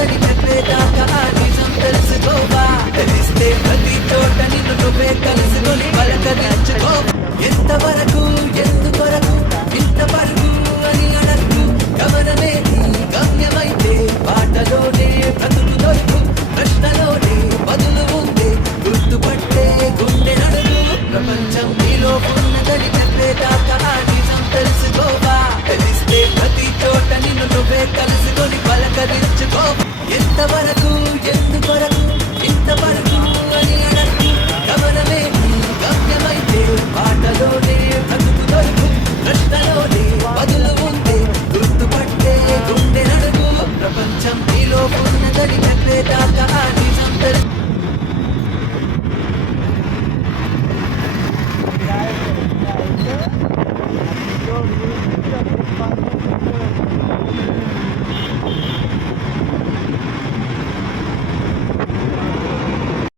ఉన్నదని చెప్పేదాకా ఆ నిజం తెలుసుకోవా తెలిస్తే ప్రతి చోట నిన్ను నువ్వే కలుసుకొని పలకరించుకో ఎంతవరకు ఎందుకొరకు ఇంత పరుగు అని అడగు గమనమే నీ గమ్యమైతే బాటలోనే బ్రతుకు దొరుకు ప్రశ్నలోనే బదులు ఉందే గుర్తుపట్టే గుండె నడుగు ప్రపంచం నీలో ఉన్నదని చెప్పేదాకా ఆ నిజం తెలుసుకోవా తెలిస్తే ప్రతి చోట నిన్ను నువ్వే కలుసుకొని పలకరించుకో ఎంతవరకు ఎందుకొరకు ఇంత పరుగు అని అడగు గమనమే నీ గమ్యమైతే బాటలోనే బ్రతుకు దొరుకు ప్రశ్నలోనే బదులు ఉందే గుర్తుపట్టే గుండె నడుగు ప్రపంచం నీలో ఉన్నదని చెప్పేదాకా ఆ నిజం తెలుసు